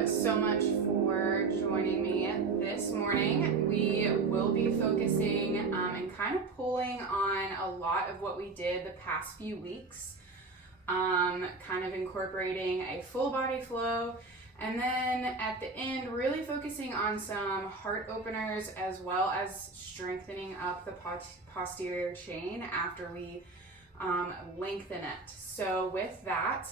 you so much for joining me this morning. We will be focusing and kind of pulling on a lot of what we did the past few weeks, kind of incorporating a full body flow, and then at the end really focusing on some heart openers as well as strengthening up the posterior chain after we lengthen it. So with that,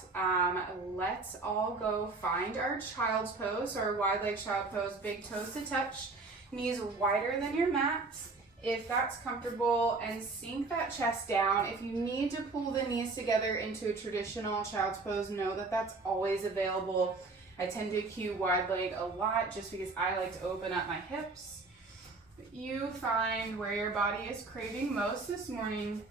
let's all go find our child's pose, or wide leg child pose, big toes to touch, knees wider than your mat if that's comfortable, and sink that chest down. If you need to pull the knees together into a traditional child's pose, know that that's always available. I tend to cue wide leg a lot just because I like to open up my hips. But you find where your body is craving most this morning.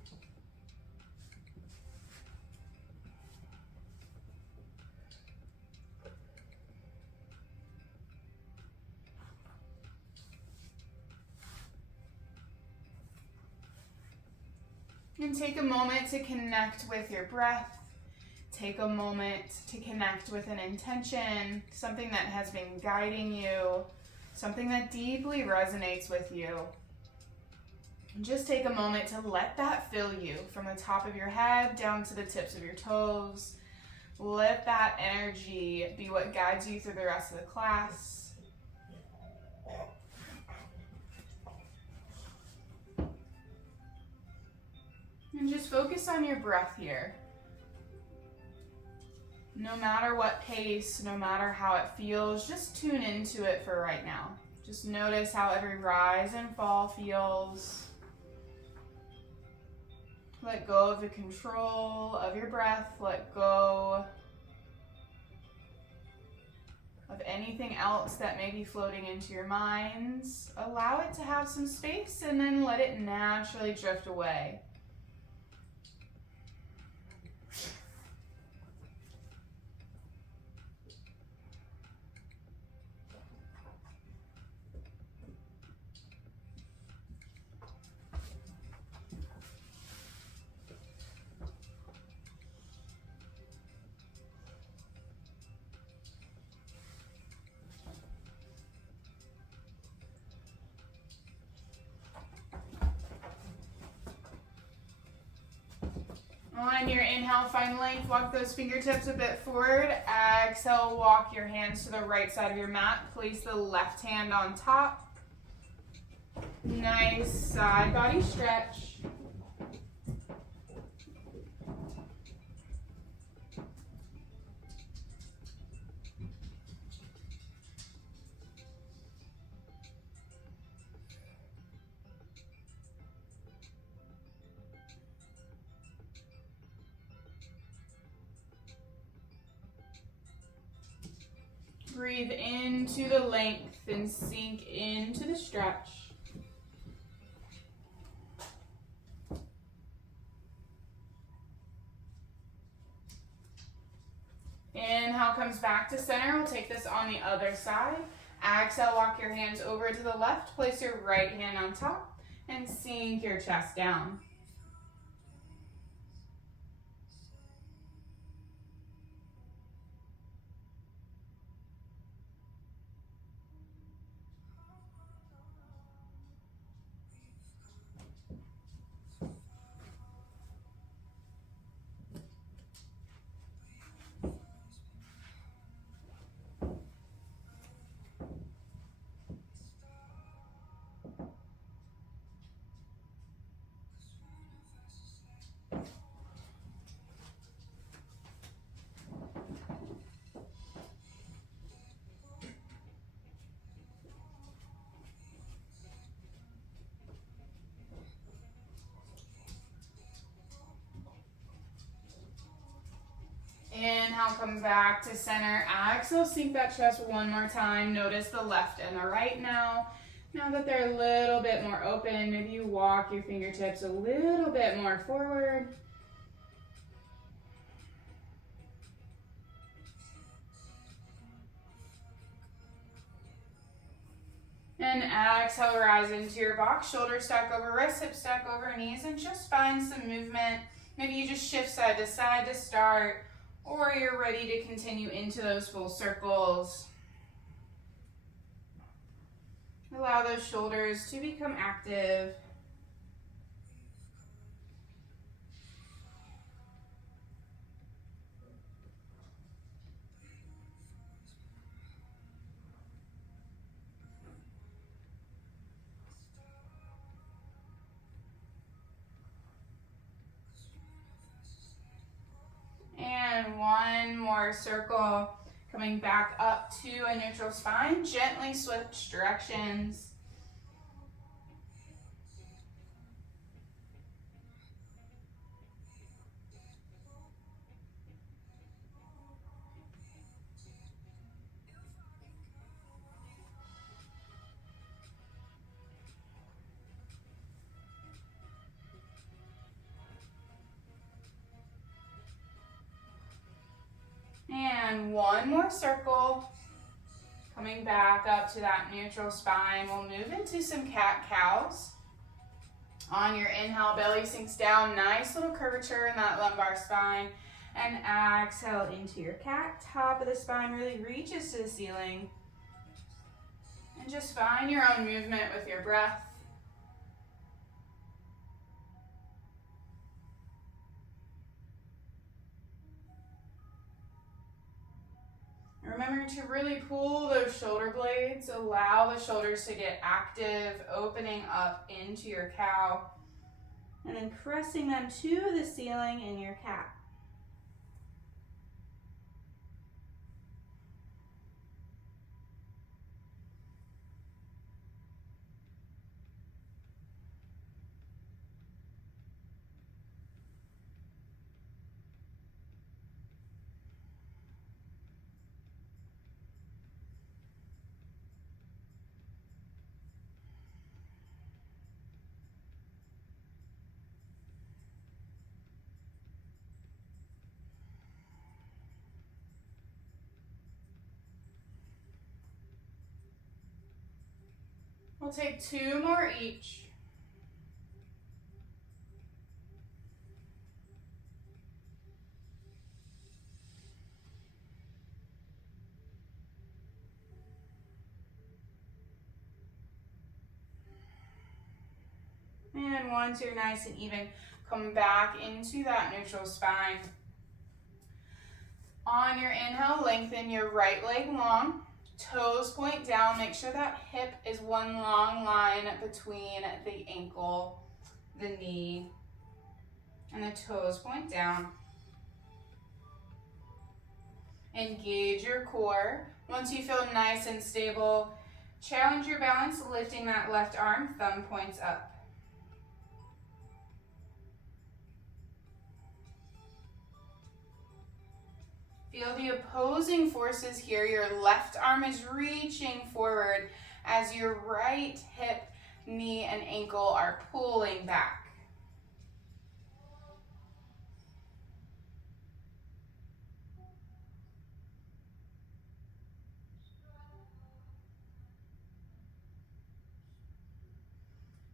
And take a moment to connect with your breath. Take a moment to connect with an intention, something that has been guiding you, something that deeply resonates with you. And just take a moment to let that fill you from the top of your head down to the tips of your toes. Let that energy be what guides you through the rest of the class. And just focus on your breath here. No matter what pace, no matter how it feels, just tune into it for right now. Just notice how every rise and fall feels. Let go of the control of your breath. Let go of anything else that may be floating into your minds. Allow it to have some space and then let it naturally drift away. On your inhale, find length, walk those fingertips a bit forward. Exhale, walk your hands to the right side of your mat. Place the left hand on top. Nice side body stretch. Breathe into the length and sink into the stretch. Inhale comes back to center. We'll take this on the other side. Exhale, walk your hands over to the left. Place your right hand on top and sink your chest down. Inhale, come back to center. Exhale, sink that chest one more time. Notice the left and the right now. Now that they're a little bit more open, maybe you walk your fingertips a little bit more forward. And exhale, rise into your box. Shoulders stack over wrists, hips stack over knees, and just find some movement. Maybe you just shift side to start, or you're ready to continue into those full circles. Allow those shoulders to become active. And one more circle, coming back up to a neutral spine. Gently switch directions. And one more circle, coming back up to that neutral spine. We'll move into some cat-cows. On your inhale, belly sinks down, nice little curvature in that lumbar spine. And exhale into your cat. Top of the spine really reaches to the ceiling. And just find your own movement with your breath. Remember to really pull those shoulder blades. Allow the shoulders to get active, opening up into your cow. And then pressing them to the ceiling in your cat. We'll take two more each. And once you're nice and even, come back into that neutral spine. On your inhale, lengthen your right leg long. Toes point down. Make sure that hip is one long line between the ankle, the knee, and the toes point down. Engage your core. Once you feel nice and stable, challenge your balance, lifting that left arm, thumb points up. Feel the opposing forces here. Your left arm is reaching forward as your right hip, knee, and ankle are pulling back.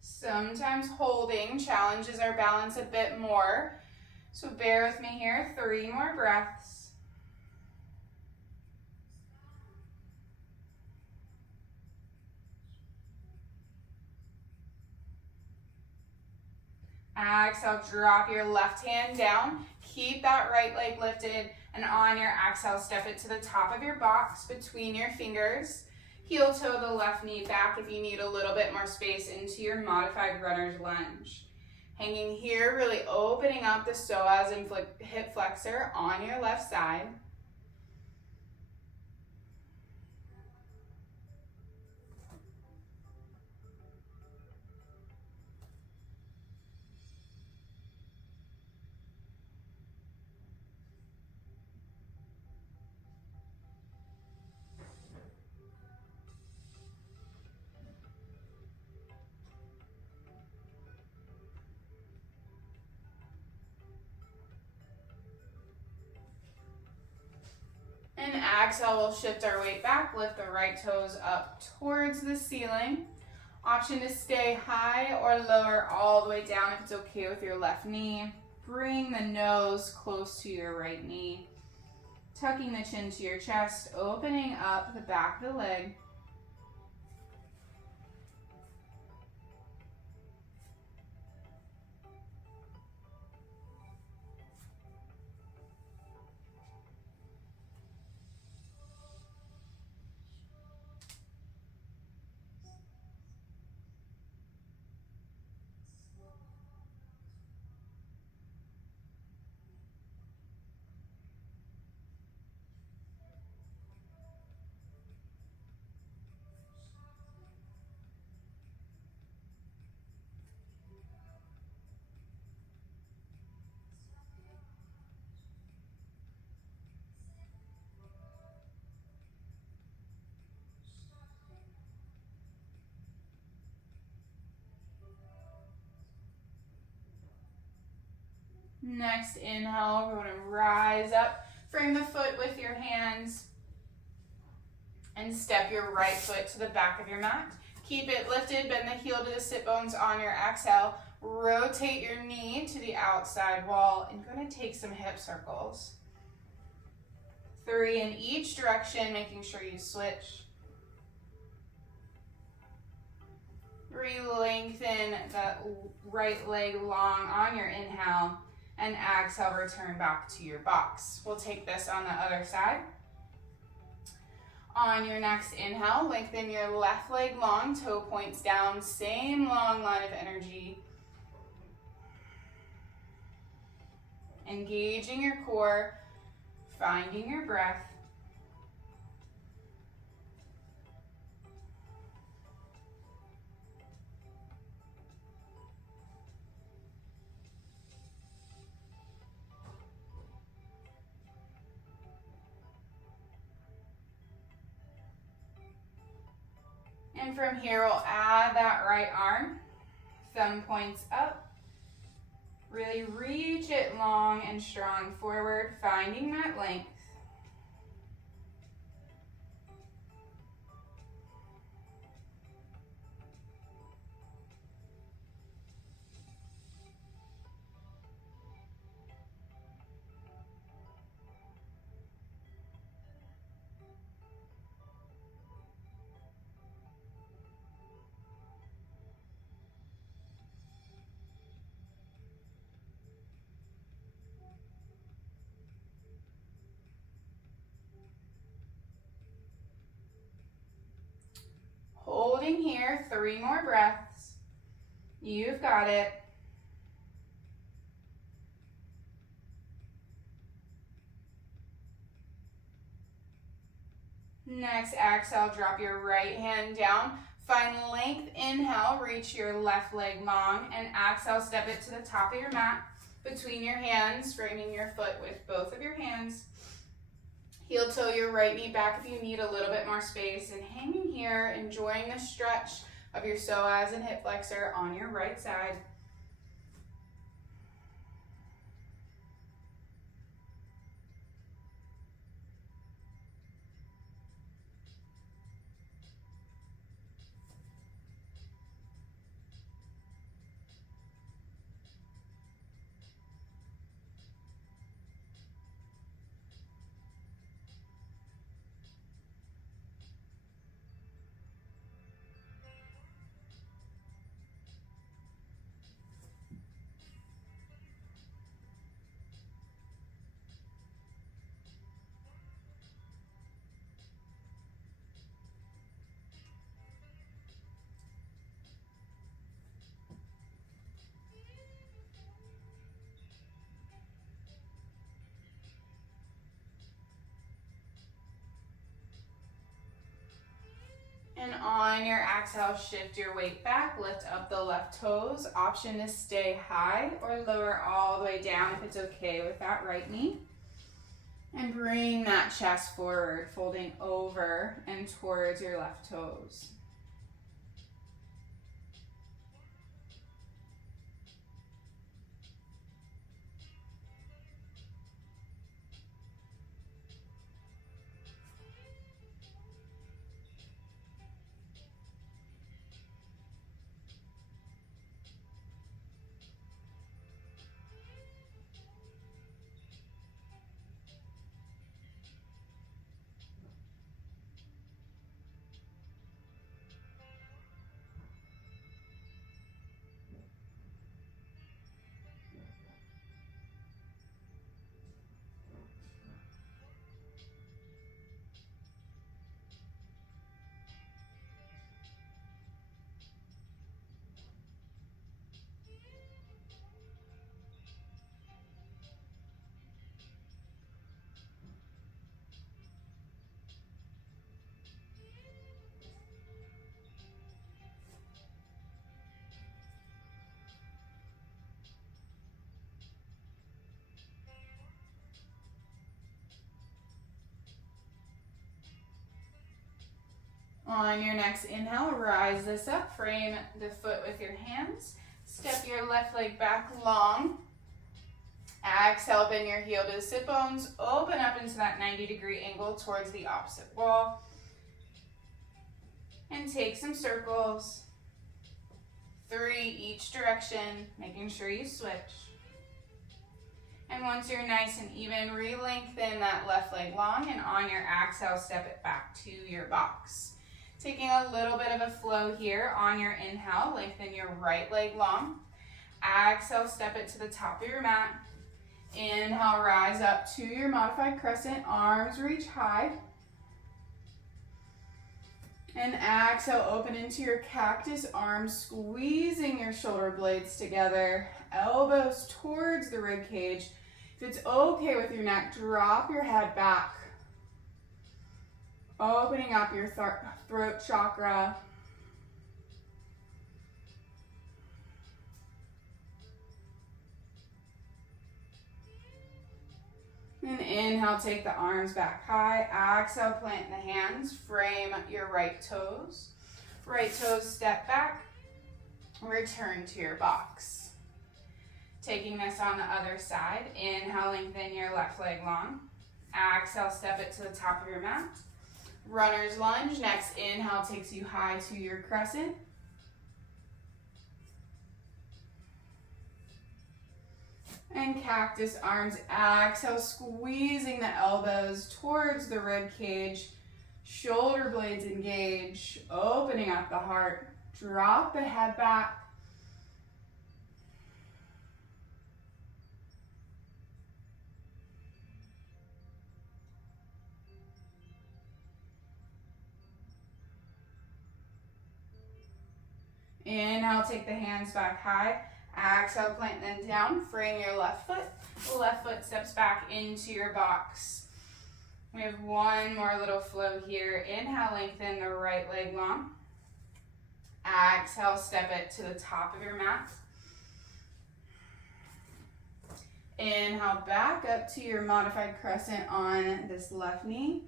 Sometimes holding challenges our balance a bit more. So bear with me here, 3 more breaths. Exhale, drop your left hand down. Keep that right leg lifted, and on your exhale, step it to the top of your box between your fingers. Heel toe the left knee back if you need a little bit more space into your modified runner's lunge. Hanging here, really opening up the psoas and hip flexor on your left side. And exhale, we'll shift our weight back, lift the right toes up towards the ceiling. Option to stay high or lower all the way down if it's okay with your left knee. Bring the nose close to your right knee. Tucking the chin to your chest, opening up the back of the leg. Next inhale, we're going to rise up. Frame the foot with your hands and step your right foot to the back of your mat. Keep it lifted, bend the heel to the sit bones on your exhale. Rotate your knee to the outside wall and going to take some hip circles. 3 in each direction, making sure you switch. Re-lengthen that right leg long on your inhale, and exhale, return back to your box. We'll take this on the other side. On your next inhale, lengthen your left leg long, toe points down, same long line of energy. Engaging your core, finding your breath. And from here, we'll add that right arm, thumb points up. Really reach it long and strong forward, finding that length. Holding here, 3 more breaths. You've got it. Next, exhale, drop your right hand down. Find length, inhale, reach your left leg long, and exhale, step it to the top of your mat. Between your hands, framing your foot with both of your hands. Heel toe your right knee back if you need a little bit more space, and hanging here, enjoying the stretch of your psoas and hip flexor on your right side. And on your exhale, shift your weight back, lift up the left toes. Option to stay high or lower all the way down if it's okay with that right knee. And bring that chest forward, folding over and towards your left toes. On your next inhale, rise this up, frame the foot with your hands, step your left leg back long. Exhale, bend your heel to the sit bones. Open up into that 90-degree angle towards the opposite wall. And take some circles. 3 each direction, making sure you switch. And once you're nice and even, re-lengthen that left leg long, and on your exhale, step it back to your box. Taking a little bit of a flow here on your inhale, lengthen your right leg long. Exhale, step it to the top of your mat. Inhale, rise up to your modified crescent, arms reach high. And exhale, open into your cactus, arms squeezing your shoulder blades together, elbows towards the rib cage. If it's okay with your neck, drop your head back. Opening up your throat chakra. And inhale, take the arms back high. Exhale, plant the hands, frame your right toes. Right toes step back, return to your box. Taking this on the other side, inhale, lengthen your left leg long. Exhale, step it to the top of your mat. Runner's lunge, next inhale takes you high to your crescent. And cactus arms, exhale, squeezing the elbows towards the rib cage. Shoulder blades engage, opening up the heart. Drop the head back. Inhale, take the hands back high. Exhale, plant them down. Frame your left foot. The left foot steps back into your box. We have one more little flow here. Inhale, lengthen the right leg long. Exhale, step it to the top of your mat. Inhale, back up to your modified crescent on this left knee.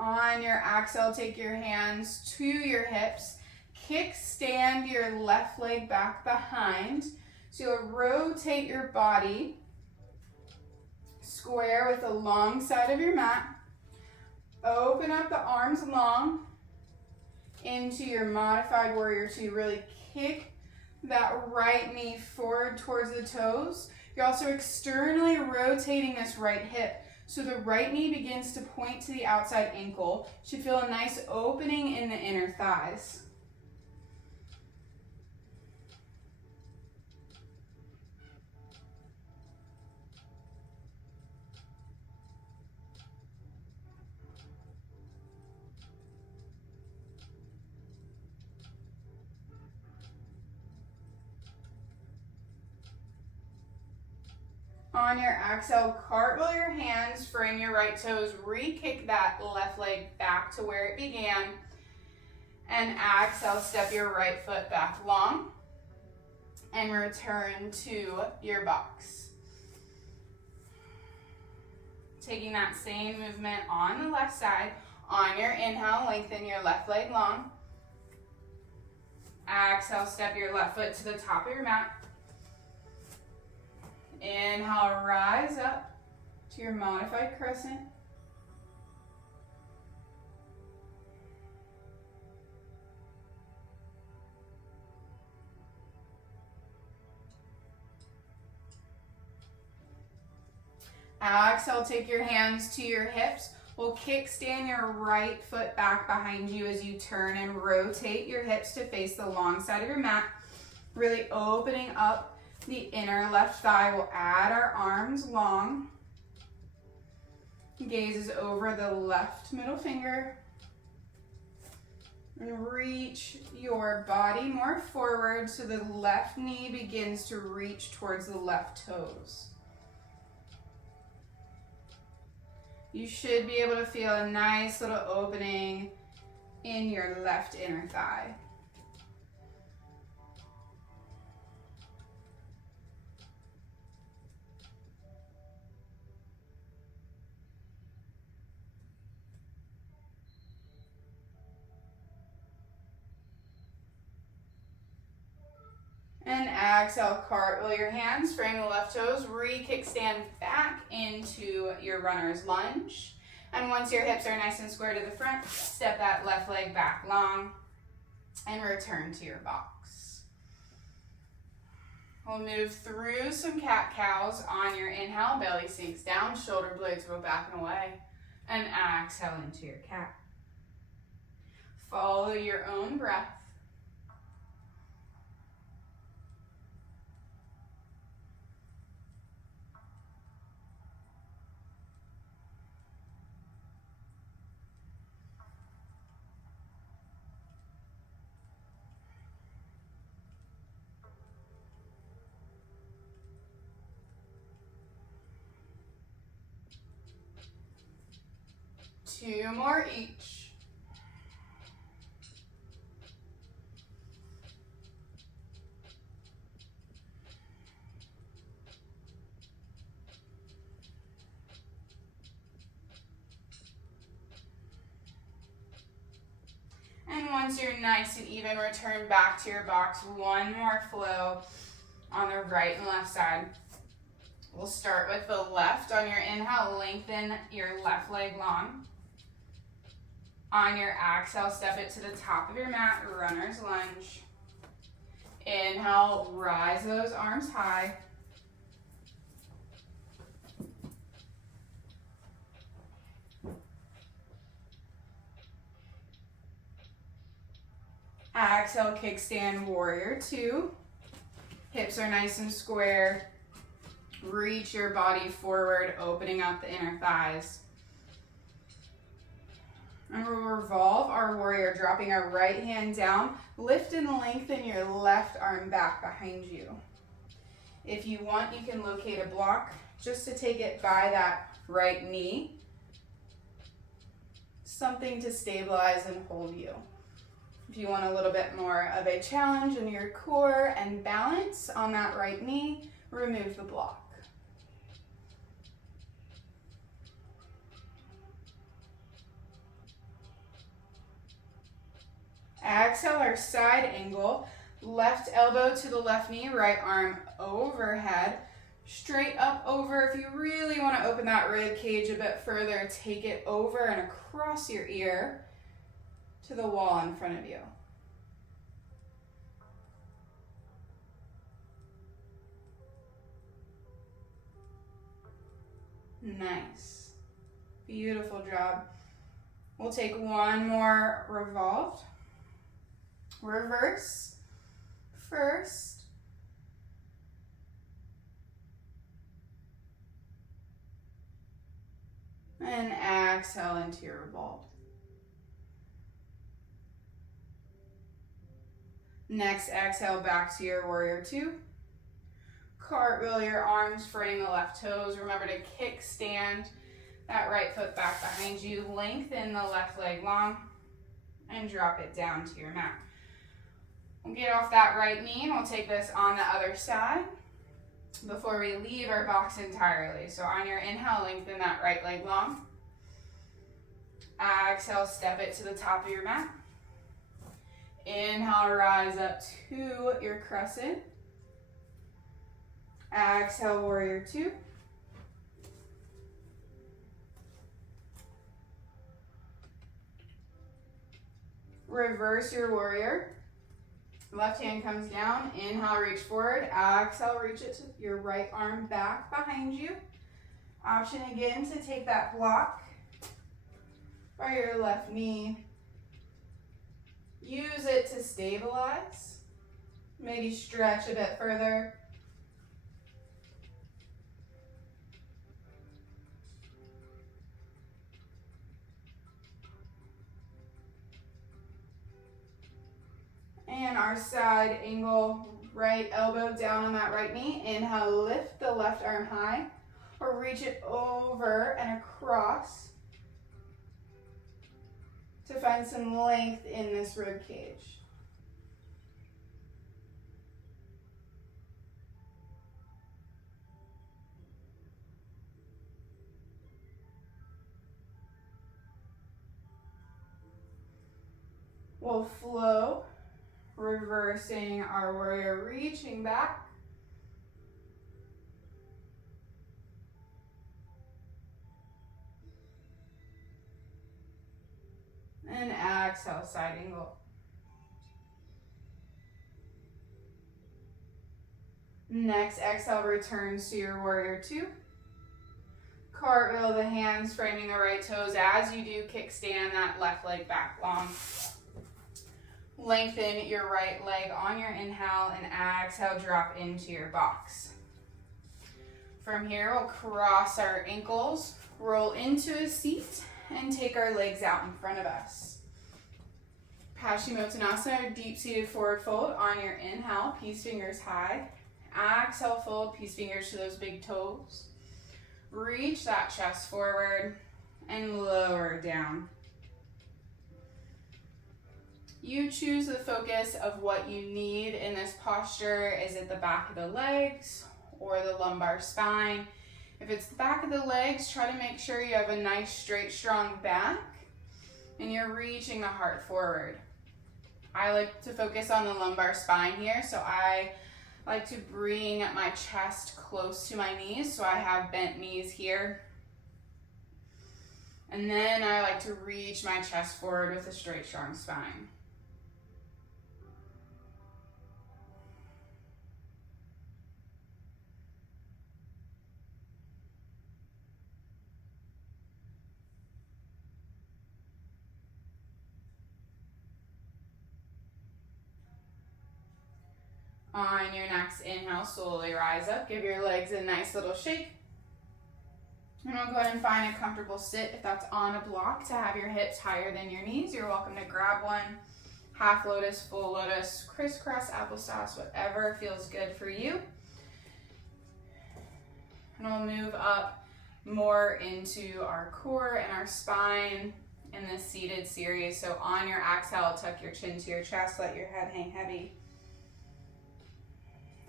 On your exhale, take your hands to your hips. Kickstand your left leg back behind. So you'll rotate your body square with the long side of your mat. Open up the arms long into your modified warrior two. Really kick that right knee forward towards the toes. You're also externally rotating this right hip. So the right knee begins to point to the outside ankle. Should feel a nice opening in the inner thighs. On your exhale, cartwheel your hands, frame your right toes, re-kick that left leg back to where it began. And exhale, step your right foot back long and return to your box. Taking that same movement on the left side. On your inhale, lengthen your left leg long. Exhale, step your left foot to the top of your mat. Inhale, rise up to your modified crescent. Exhale, take your hands to your hips. We'll kickstand your right foot back behind you as you turn and rotate your hips to face the long side of your mat. Really opening up the inner left thigh. We'll add our arms long. Gaze is over the left middle finger. And reach your body more forward so the left knee begins to reach towards the left toes. You should be able to feel a nice little opening in your left inner thigh. And exhale, cartwheel your hands, frame the left toes, re-kickstand back into your runner's lunge. And once your hips are nice and square to the front, step that left leg back long and return to your box. We'll move through some cat-cows on your inhale, belly sinks down, shoulder blades go back and away. And exhale into your cat. Follow your own breath. Two more each. And once you're nice and even, return back to your box. One more flow on the right and left side. We'll start with the left. On your inhale, lengthen your left leg long. On your exhale, step it to the top of your mat, runner's lunge. Inhale, rise those arms high. Exhale, kickstand, warrior two. Hips are nice and square. Reach your body forward, opening up the inner thighs. And we'll revolve our warrior, dropping our right hand down. Lift and lengthen your left arm back behind you. If you want, you can locate a block just to take it by that right knee. Something to stabilize and hold you. If you want a little bit more of a challenge in your core and balance on that right knee, remove the block. Exhale, our side angle. Left elbow to the left knee, right arm overhead. Straight up over. If you really want to open that rib cage a bit further, take it over and across your ear to the wall in front of you. Nice. Beautiful job. We'll take one more revolved. Reverse first. And exhale into your revolved. Next, exhale back to your warrior two. Cartwheel your arms, frame the left toes. Remember to kickstand that right foot back behind you. Lengthen the left leg long and drop it down to your mat. We'll get off that right knee and we'll take this on the other side before we leave our box entirely. So on your inhale, lengthen that right leg long. Exhale, step it to the top of your mat. Inhale, rise up to your crescent. Exhale, warrior two. Reverse your warrior. Left hand comes down. Inhale, reach forward. Exhale, reach it to your right arm back behind you. Option again to take that block by your left knee. Use it to stabilize. Maybe stretch a bit further. And our side angle, right elbow down on that right knee. Inhale, lift the left arm high or reach it over and across to find some length in this rib cage. We'll flow Reversing our warrior, reaching back. And exhale, side angle. Next exhale returns to your warrior two. Cartwheel the hands, framing the right toes. As you do, kickstand that left leg back long. Lengthen your right leg on your inhale and exhale, drop into your box. From here, we'll cross our ankles, roll into a seat, and take our legs out in front of us. Paschimottanasana, or deep-seated forward fold on your inhale, peace fingers high. Exhale, fold, peace fingers to those big toes. Reach that chest forward and lower down. You choose the focus of what you need in this posture. Is it the back of the legs or the lumbar spine? If it's the back of the legs, try to make sure you have a nice, straight, strong back and you're reaching the heart forward. I like to focus on the lumbar spine here, so I like to bring my chest close to my knees, so I have bent knees here. And then I like to reach my chest forward with a straight, strong spine. On your next inhale, slowly rise up. Give your legs a nice little shake. And we'll go ahead and find a comfortable sit. If that's on a block, to have your hips higher than your knees, you're welcome to grab one. Half lotus, full lotus, crisscross applesauce, whatever feels good for you. And we'll move up more into our core and our spine in this seated series. So on your exhale, tuck your chin to your chest, let your head hang heavy.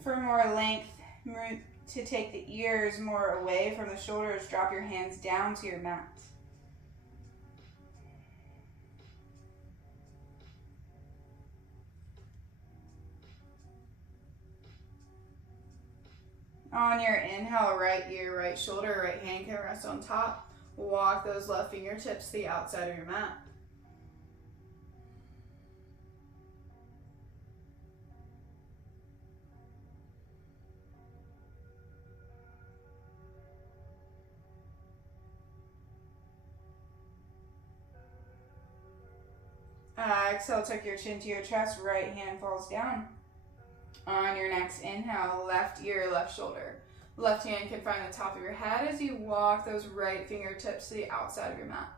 For more length, to take the ears more away from the shoulders, drop your hands down to your mat. On your inhale, right ear, right shoulder, right hand can rest on top. Walk those left fingertips to the outside of your mat. Exhale, tuck your chin to your chest, right hand falls down. On your next inhale, left ear, left shoulder. Left hand can find the top of your head as you walk those right fingertips to the outside of your mat.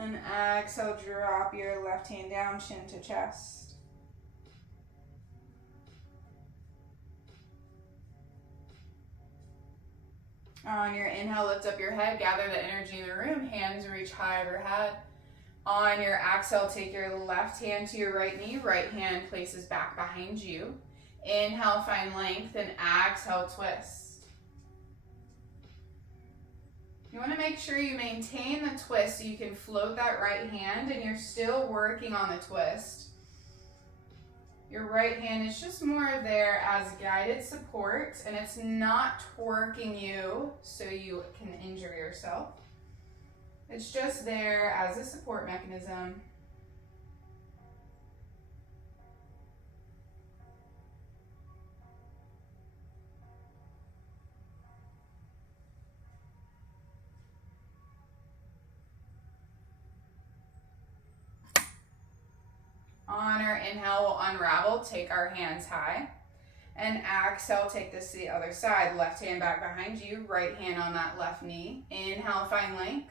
And exhale, drop your left hand down, chin to chest. On your inhale, lift up your head, gather the energy in the room, hands reach high overhead. On your exhale, take your left hand to your right knee, right hand places back behind you. Inhale, find length, and exhale, twist. You want to make sure you maintain the twist so you can float that right hand and you're still working on the twist. Your right hand is just more there as guided support and it's not twerking you so you can injure yourself. It's just there as a support mechanism. On our inhale, we'll unravel, take our hands high. And exhale, take this to the other side. Left hand back behind you, right hand on that left knee. Inhale, find length.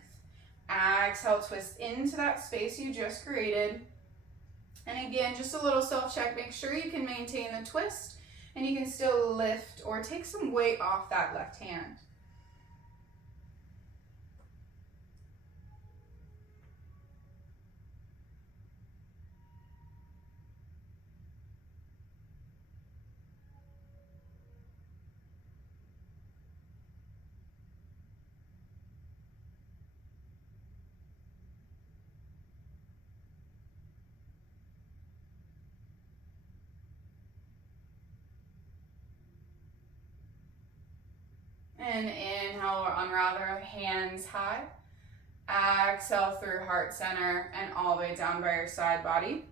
Exhale, twist into that space you just created. And again, just a little self-check. Make sure you can maintain the twist and you can still lift or take some weight off that left hand. And inhale, we'll unravel our hands high. Exhale through heart center and all the way down by your side body.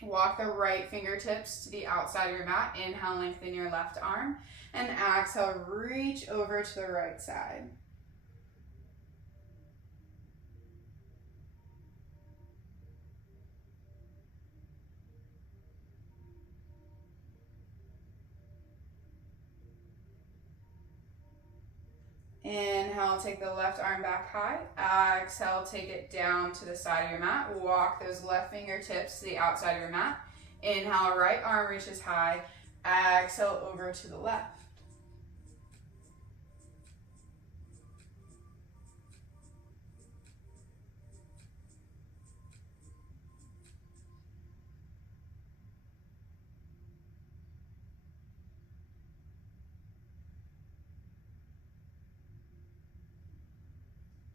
Walk the right fingertips to the outside of your mat. Inhale, lengthen your left arm. And exhale, reach over to the right side. Inhale, take the left arm back high. Exhale, take it down to the side of your mat. Walk those left fingertips to the outside of your mat. Inhale, right arm reaches high. Exhale, over to the left.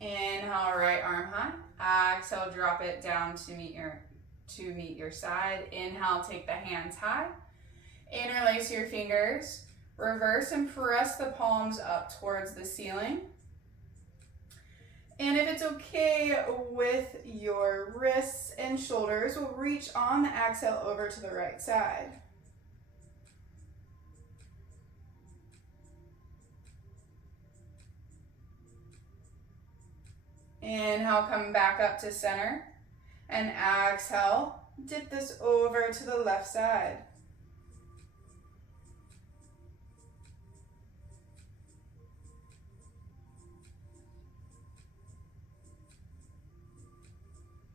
Inhale, right arm high. Exhale, drop it down to meet your side. Inhale, take the hands high. Interlace your fingers. Reverse and press the palms up towards the ceiling. And if it's okay with your wrists and shoulders, we'll reach on the exhale over to the right side. Inhale, come back up to center. And exhale, dip this over to the left side.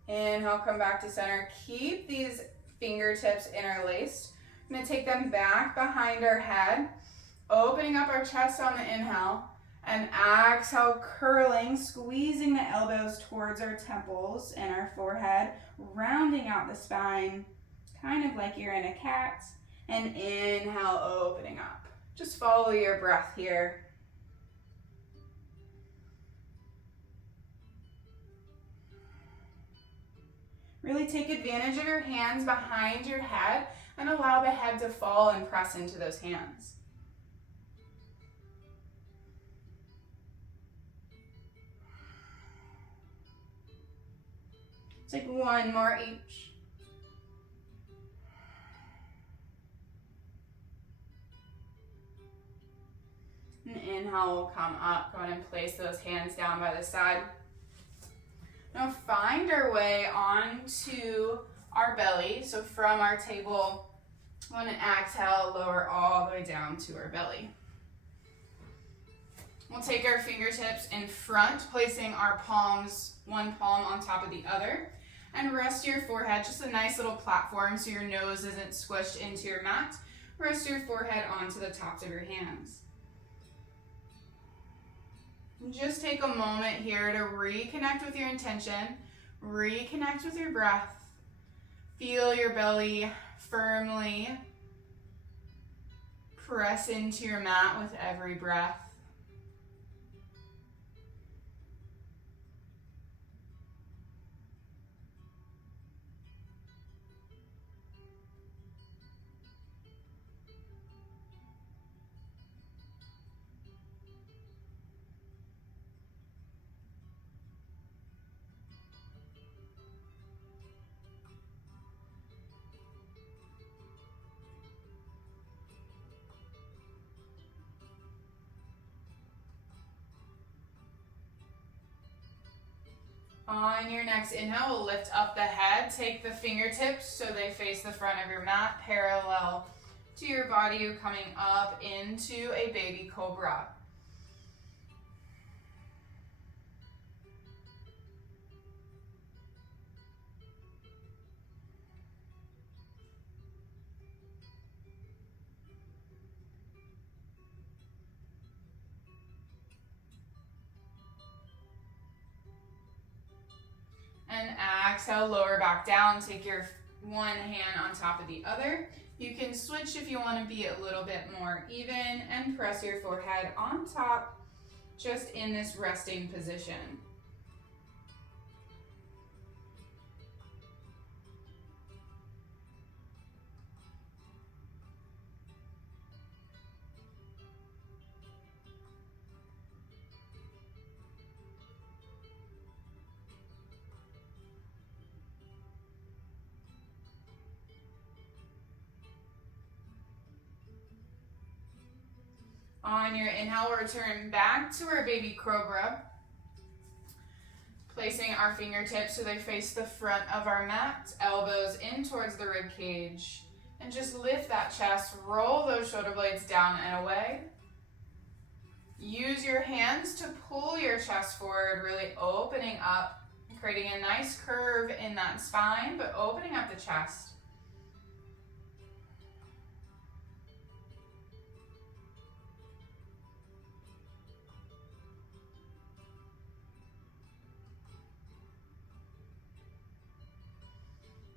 Inhale, come back to center. Keep these fingertips interlaced. I'm going to take them back behind our head, opening up our chest on the inhale, and exhale, curling, squeezing the elbows towards our temples and our forehead, rounding out the spine, kind of like you're in a cat, and inhale, opening up. Just follow your breath here. Really take advantage of your hands behind your head and allow the head to fall and press into those hands. Take one more each. And inhale, we'll come up. Go ahead and place those hands down by the side. Now find our way onto our belly. So from our table, on an exhale, lower all the way down to our belly. We'll take our fingertips in front, placing our palms, one palm on top of the other, and rest your forehead, just a nice little platform so your nose isn't squished into your mat. Rest your forehead onto the tops of your hands. Just take a moment here to reconnect with your intention, reconnect with your breath. Feel your belly firmly press into your mat with every breath. On your next inhale, we'll lift up the head. Take the fingertips so they face the front of your mat, parallel to your body. You're coming up into a baby cobra. And exhale, lower back down. Take your one hand on top of the other. You can switch if you want to be a little bit more even and press your forehead on top, just in this resting position. On your inhale, we'll return back to our baby cobra. Placing our fingertips so they face the front of our mat, elbows in towards the rib cage. And just lift that chest, roll those shoulder blades down and away. Use your hands to pull your chest forward, really opening up, creating a nice curve in that spine, but opening up the chest.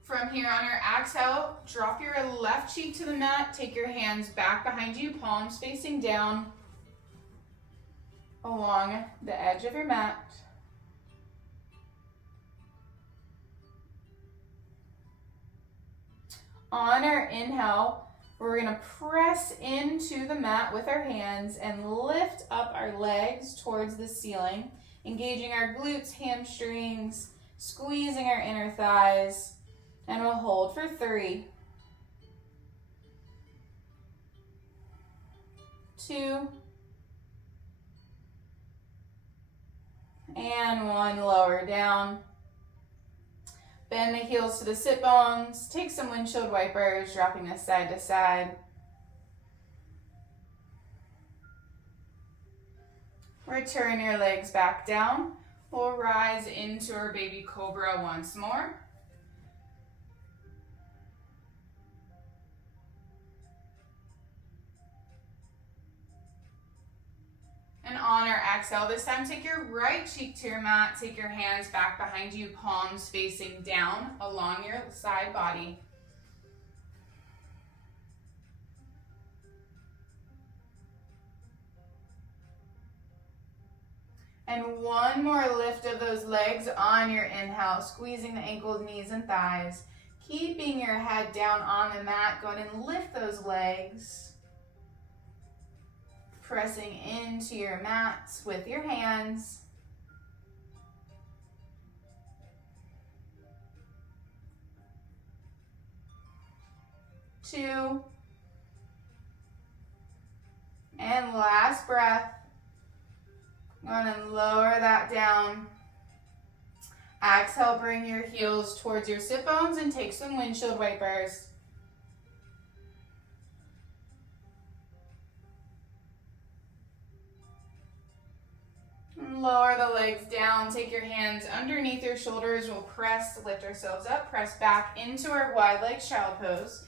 From here, on your exhale, drop your left cheek to the mat, take your hands back behind you, palms facing down along the edge of your mat. On our inhale, we're going to press into the mat with our hands and lift up our legs towards the ceiling, engaging our glutes, hamstrings, squeezing our inner thighs, and we'll hold for 3, 2, and 1. Lower down. Bend the heels to the sit bones. Take some windshield wipers, dropping us side to side. Return your legs back down. We'll rise into our baby cobra once more. And on our exhale, this time take your right cheek to your mat, take your hands back behind you, palms facing down along your side body. And one more lift of those legs on your inhale, squeezing the ankles, knees, and thighs. Keeping your head down on the mat, go ahead and lift those legs. Pressing into your mats with your hands. Two. And last breath. Go ahead and lower that down. Exhale, bring your heels towards your sit bones and take some windshield wipers. Lower the legs down, take your hands underneath your shoulders, we'll press, lift ourselves up, press back into our wide leg Shalabhasana.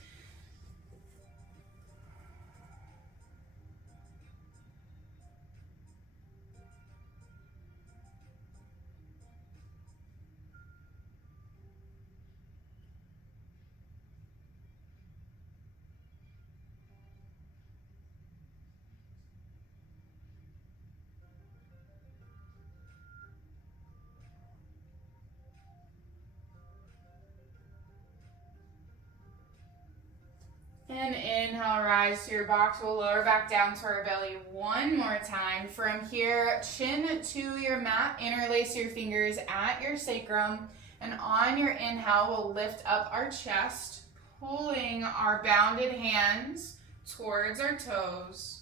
And inhale, rise to your box. We'll lower back down to our belly one more time. From here, chin to your mat, interlace your fingers at your sacrum. And on your inhale, we'll lift up our chest, pulling our bounded hands towards our toes.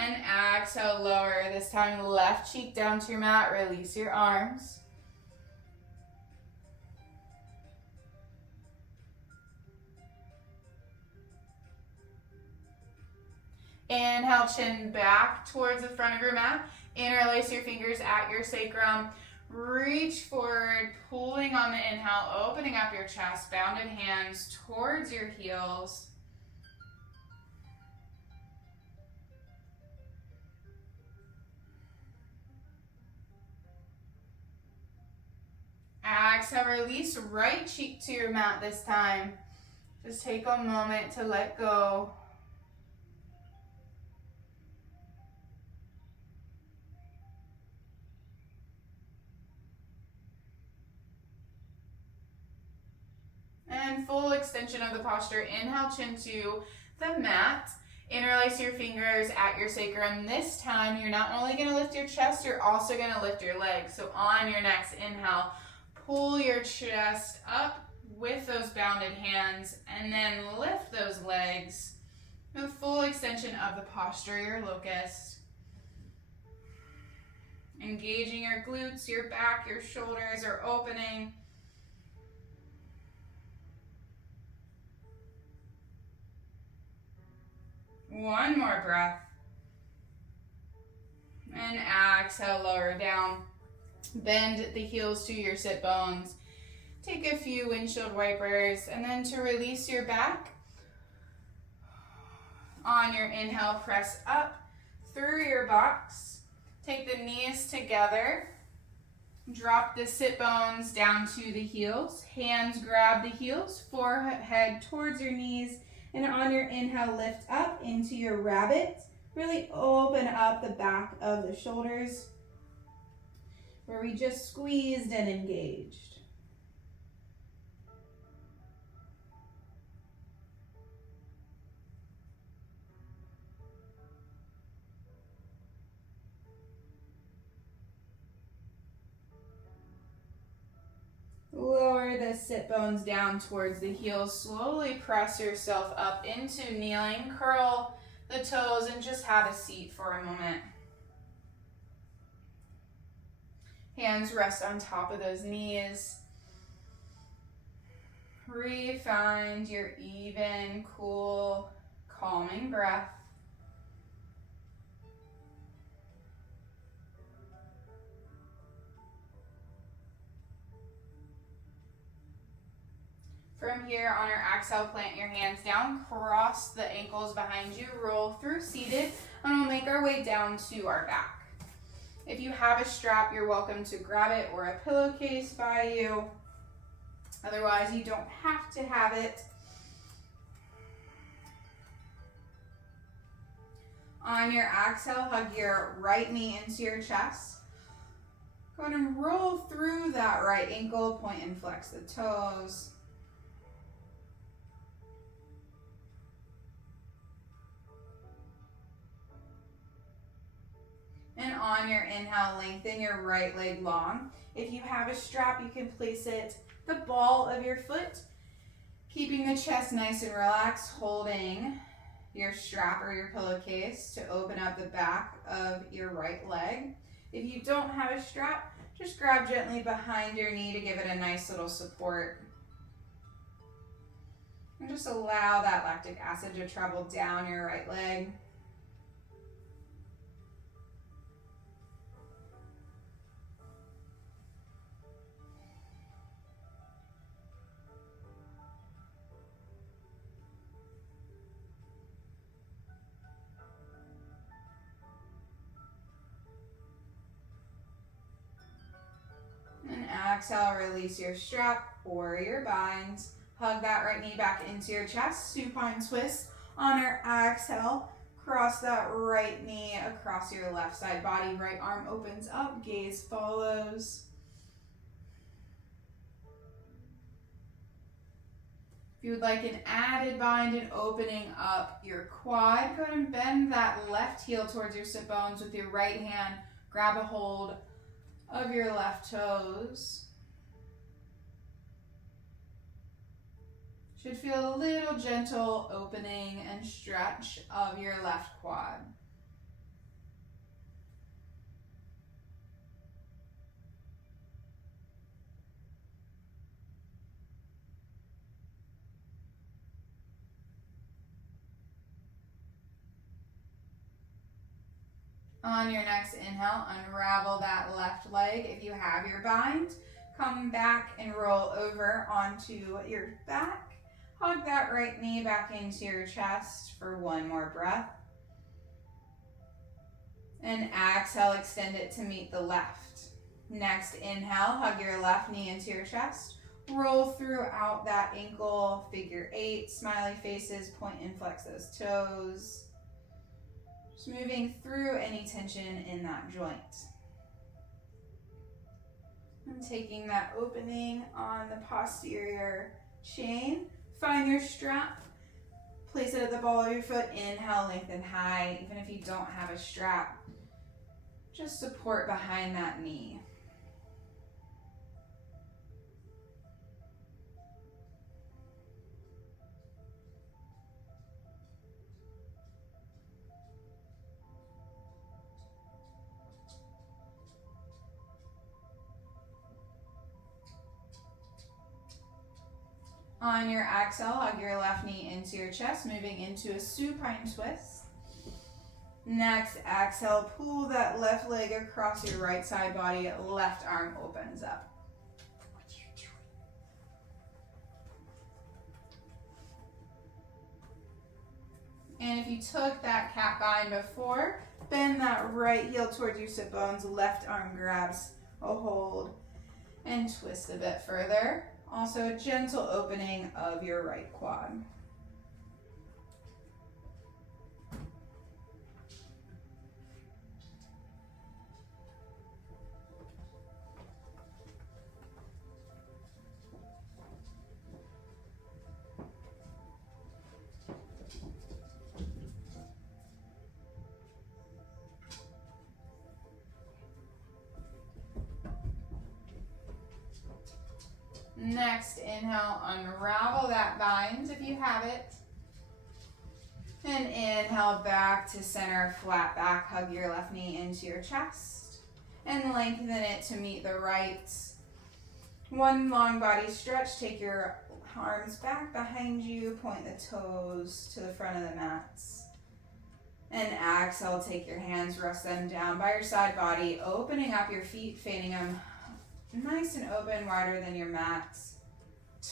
And exhale, lower. This time, left cheek down to your mat. Release your arms. Inhale, chin back towards the front of your mat. Interlace your fingers at your sacrum. Reach forward, pulling on the inhale, opening up your chest. Bounded hands towards your heels. Exhale, release right cheek to your mat this time. Just take a moment to let go. And full extension of the posture. Inhale, chin to the mat. Interlace your fingers at your sacrum. This time, you're not only going to lift your chest, you're also going to lift your legs. So on your next inhale, pull your chest up with those bounded hands, and then lift those legs. The full extension of the posture, your locust. Engaging your glutes, your back, your shoulders are opening. One more breath. And exhale, lower down. Bend the heels to your sit bones. Take a few windshield wipers, and then to release your back, on your inhale, press up through your box. Take the knees together. Drop the sit bones down to the heels. Hands grab the heels, forehead towards your knees. And on your inhale, lift up into your rabbit. Really open up the back of the shoulders where we just squeezed and engaged. Lower the sit bones down towards the heels. Slowly press yourself up into kneeling. Curl the toes and just have a seat for a moment. Hands rest on top of those knees. Re-find your even, cool, calming breath. From here, on your exhale, plant your hands down, cross the ankles behind you, roll through seated, and we'll make our way down to our back. If you have a strap, you're welcome to grab it, or a pillowcase by you. Otherwise, you don't have to have it. On your exhale, hug your right knee into your chest. Go ahead and roll through that right ankle, point and flex the toes. And on your inhale, lengthen your right leg long. If you have a strap, you can place it the ball of your foot, keeping the chest nice and relaxed, holding your strap or your pillowcase to open up the back of your right leg. If you don't have a strap, just grab gently behind your knee to give it a nice little support. And just allow that lactic acid to travel down your right leg. And exhale, release your strap or your binds. Hug that right knee back into your chest, supine twist. On your exhale, cross that right knee across your left side body. Right arm opens up, gaze follows. If you would like an added bind and opening up your quad, go ahead and bend that left heel towards your sit bones with your right hand. Grab a hold of your left toes. Should feel a little gentle opening and stretch of your left quad. On your next inhale, unravel that left leg. If you have your bind, come back and roll over onto your back. Hug that right knee back into your chest for one more breath. And exhale, extend it to meet the left. Next inhale, hug your left knee into your chest. Roll throughout that ankle, figure 8, smiley faces, point and flex those toes. Just moving through any tension in that joint. And taking that opening on the posterior chain, find your strap, Place it at the ball of your foot. Inhale, lengthen high. Even if you don't have a strap, just support behind that knee. On your exhale, hug your left knee into your chest, moving into a supine twist. Next, exhale, pull that left leg across your right side body, left arm opens up. And if you took that cat bind before, bend that right heel towards your sit bones, left arm grabs a hold, and twist a bit further. Also, a gentle opening of your right quad. Next, inhale, unravel that bind if you have it. And inhale back to center, flat back, hug your left knee into your chest. And lengthen it to meet the right. One long body stretch, take your arms back behind you, point the toes to the front of the mats. And exhale, take your hands, rest them down by your side body, opening up your feet, fanning them nice and open, wider than your mats.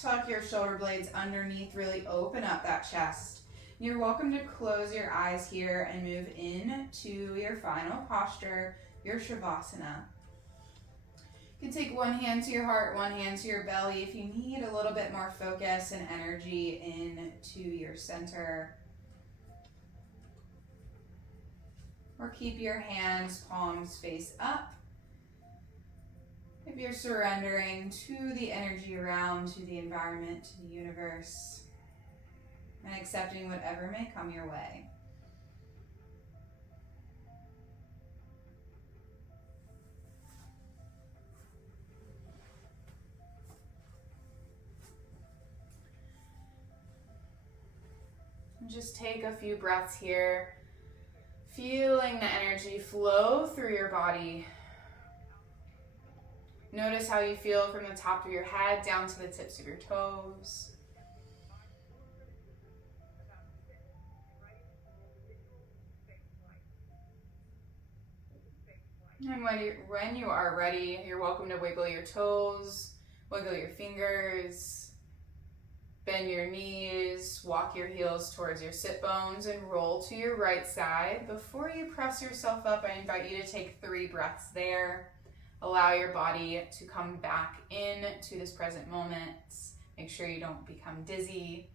Tuck your shoulder blades underneath, really open up that chest. You're welcome to close your eyes here and move into your final posture, your Shalabhasana. You can take one hand to your heart, one hand to your belly if you need a little bit more focus and energy into your center. Or keep your hands, palms face up. If you're surrendering to the energy around, to the environment, to the universe, and accepting whatever may come your way. Just take a few breaths here, feeling the energy flow through your body. Notice how you feel from the top of your head down to the tips of your toes. And when you are ready, you're welcome to wiggle your toes, wiggle your fingers, bend your knees, walk your heels towards your sit bones, and roll to your right side. Before you press yourself up, I invite you to take 3 breaths there. Allow your body to come back into this present moment. Make sure you don't become dizzy.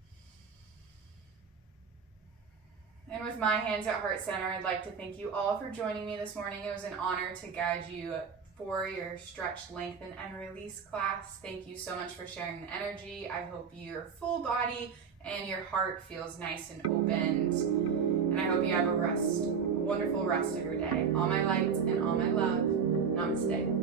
And with my hands at heart center, I'd like to thank you all for joining me this morning. It was an honor to guide you for your stretch, lengthen, and release class. Thank you so much for sharing the energy. I hope your full body and your heart feels nice and opened. And I hope you have a wonderful rest of your day. All my light and all my love. Namaste.